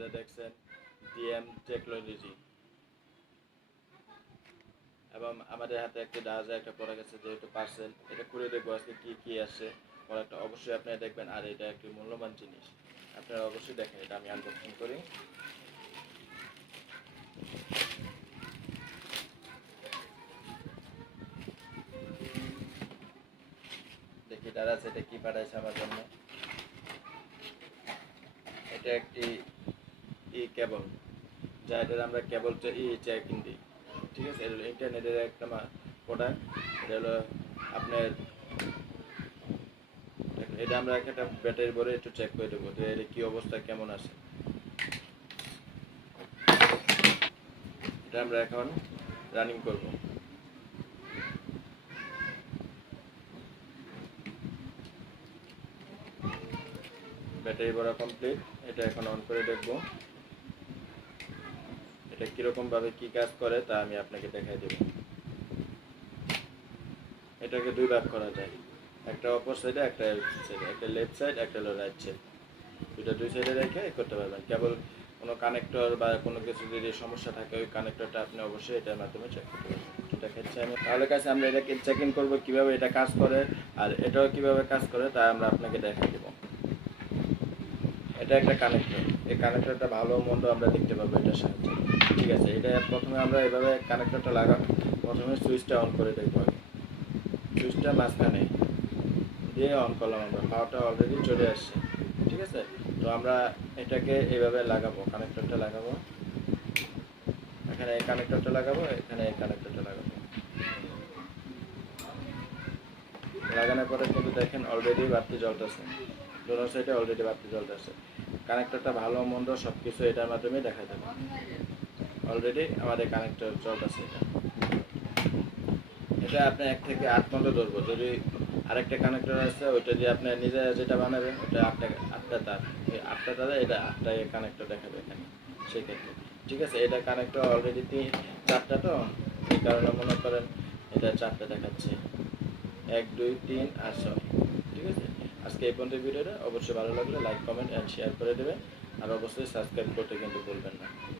আপনারা দেখছেন DM technology, এবং আমাদের হাতে একটা ডাজা একটা পড়ে গেছে যেহেতু পার্সেল, এটা খুলে দেখবো আজকে কি কি আসে প্রোডাক্টটা অবশ্যই আপনারা দেখবেন। আর এটা একটি মূল্যবান জিনিস, আপনারা অবশ্যই দেখেন। এটা আমি আনবক্সিং করি। দেখি ডারাজ এটা কি পাঠাইছে আমার জন্য। এটা একটি কেবল, যা এটা আমরা কেবলটা চেকিং দিই, ঠিক আছে। এটা হলো ইন্টারনেটের একটা প্রোডাক্ট। এটা হলো আপনার, এটা আমরা একটা ব্যাটারি ভরে একটু চেক করে দেবো তো এটা কি অবস্থা কেমন আছে। এটা আমরা এখন রানিং করব। ব্যাটারি ভরা কমপ্লিট। এটা এখন অন করে দেখব এটা কিরকম ভাবে কি কাজ করে তা আমি আপনাকে দেখাই দেব। এটাকে দুই ভাগ করা যায়, একটা অপর সাইডে একটা সাইডে, একটা লেফট সাইড একটা হলো রাইট সাইড। দুইটা দুই সাইডে রেখে করতে পারবেন। কেবল কোনো কানেক্টর বা কোনো কিছু যদি সমস্যা থাকে ওই কানেক্টরটা আপনি অবশ্যই এটার মাধ্যমে চেক করতে পারবেন। দেখাচ্ছি আমি তাহলে কাছে আমরা এটাকে চেক ইন করবো কীভাবে এটা কাজ করে আর এটাও কীভাবে কাজ করে তা আমরা আপনাকে দেখাই দেবো। এটা একটা কানেক্টর, এই কানেক্টরটা ভালো মন্দ আমরা দেখতে পাবো এটার সাহায্যে, ঠিক আছে। এটা প্রথমে আমরা এভাবে কানেক্টরটা লাগাবো। প্রথমে সুইচটা অন করে দেখবো আগে, সুইচটা মাঝখানে দিয়ে অন করলাম আমরা, পাওয়ারটা অলরেডি চলে আসছে, ঠিক আছে। তো আমরা এটাকে এইভাবে লাগাবো, কানেক্টরটা লাগাবো এখানে, এই কানেক্টরটা লাগাবো এখানে, এই কানেক্টরটা লাগাবো। লাগানোর পরে কিন্তু দেখেন অলরেডি বাতি জ্বলতেছে, দোনো সাইডে অলরেডি বাতি জ্বলতেছে। কানেক্টরটা ভালো মন্দ সব কিছু এটার মাধ্যমে দেখা যাবে। অলরেডি আমাদের কানেক্টর চলতেছে। এটা আপনি 1 থেকে 8 পর্যন্ত ধরবো। যদি আরেকটা কানেক্টর আছে ওইটা দিয়ে আপনি নিজে যেটা বানাবেন ওটা 8টা তার, এই 8টা তারে এটা 8টা কানেক্টর দেখাবে এখানে সেক্ষেত্রে, ঠিক আছে। এটা কানেক্টর অলরেডি 4টা, তো এই কারণে মনে করেন এটা 4টা দেখাচ্ছে, 1 2 3 আর 6, ঠিক আছে। আজকে এই পর্যন্ত ভিডিওটা অবশ্যই ভালো লাগলে লাইক কমেন্ট অ্যান্ড শেয়ার করে দেবেন, আর অবশ্যই সাবস্ক্রাইব করতে কিন্তু ভুলবেন না।